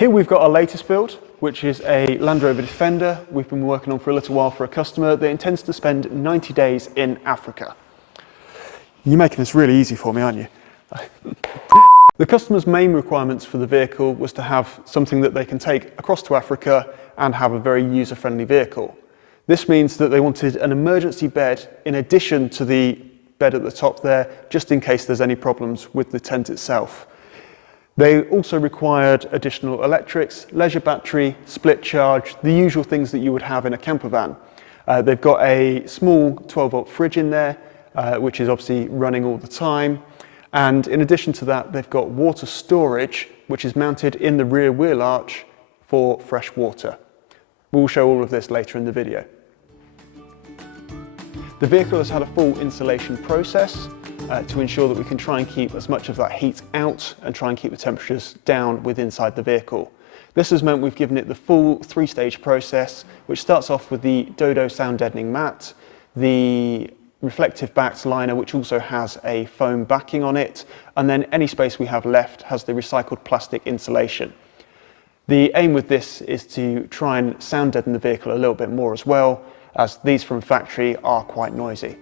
Here we've got our latest build, which is a Land Rover Defender we've been working on for a little while for a customer that intends to spend 90 days in Africa. You're making this really easy for me, aren't you? The customer's main requirements for the vehicle was to have something that they can take across to Africa and have a very user-friendly vehicle. This means that they wanted an emergency bed in addition to the bed at the top there, just in case there's any problems with the tent itself. They also required additional electrics, leisure battery, split charge, the usual things that you would have in a campervan. They've got a small 12-volt fridge in there, which is obviously running all the time. And in addition to that, they've got water storage, which is mounted in the rear wheel arch for fresh water. We'll show all of this later in the video. The vehicle has had a full insulation process to ensure that we can try and keep as much of that heat out and try and keep the temperatures down inside the vehicle. This has meant we've given it the full 3-stage process, which starts off with the Dodo sound deadening mat, the reflective backed liner, which also has a foam backing on it, and then any space we have left has the recycled plastic insulation. The aim with this is to try and sound deaden the vehicle a little bit more as well, as these from factory are quite noisy.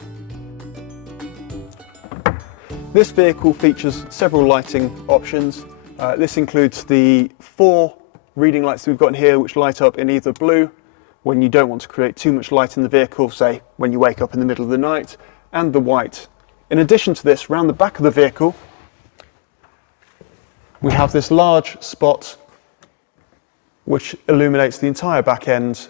This vehicle features several lighting options. This includes the 4 reading lights that we've got in here, which light up in either blue when you don't want to create too much light in the vehicle, say when you wake up in the middle of the night, and the white. In addition to this, around the back of the vehicle, we have this large spot which illuminates the entire back end,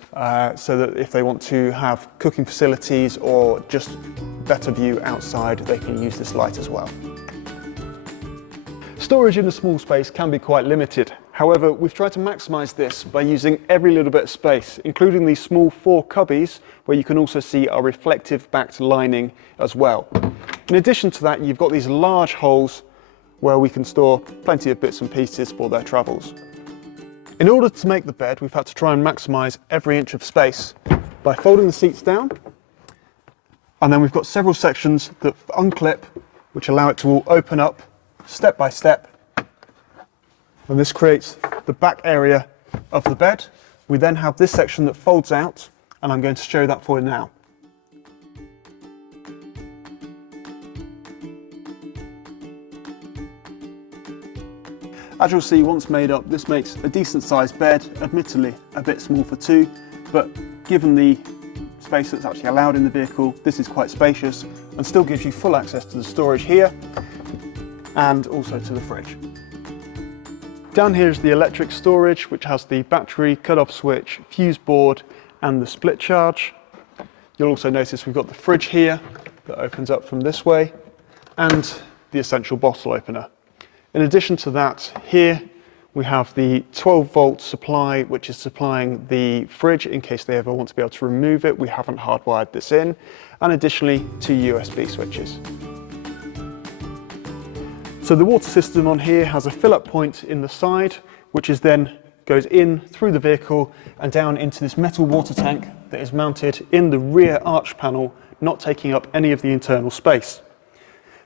so that if they want to have cooking facilities or just better view outside, they can use this light as well. Storage in a small space can be quite limited. However, we've tried to maximise this by using every little bit of space, including these small 4 cubbies, where you can also see our reflective backed lining as well. In addition to that, you've got these large holes where we can store plenty of bits and pieces for their travels. In order to make the bed, we've had to try and maximise every inch of space by folding the seats down, and then we've got several sections that unclip, which allow it to all open up step by step, and this creates the back area of the bed. We then have this section that folds out, and I'm going to show that for you now. As you'll see, once made up, this makes a decent sized bed, admittedly a bit small for 2, but given the space that's actually allowed in the vehicle, this is quite spacious and still gives you full access to the storage here and also to the fridge. Down here is the electric storage, which has the battery, cut-off switch, fuse board and the split charge. You'll also notice we've got the fridge here that opens up from this way and the essential bottle opener. In addition to that, here we have the 12-volt supply, which is supplying the fridge in case they ever want to be able to remove it. We haven't hardwired this in, and additionally 2 USB switches. So the water system on here has a fill-up point in the side, which is then goes in through the vehicle and down into this metal water tank that is mounted in the rear arch panel, not taking up any of the internal space.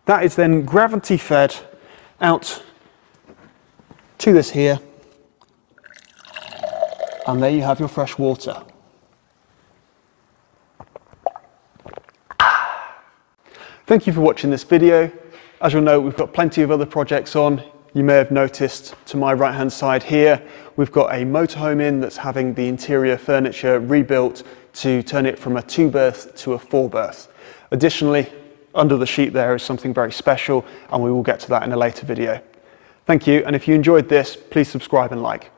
That is then gravity fed out to this here, and there you have your fresh water. Thank you for watching this video. As you'll know, we've got plenty of other projects on. You may have noticed to my right hand side here, we've got a motorhome in that's having the interior furniture rebuilt to turn it from a 2-berth to a 4-berth. Additionally, under the sheet there is something very special, and we will get to that in a later video. Thank you, and if you enjoyed this, please subscribe and like.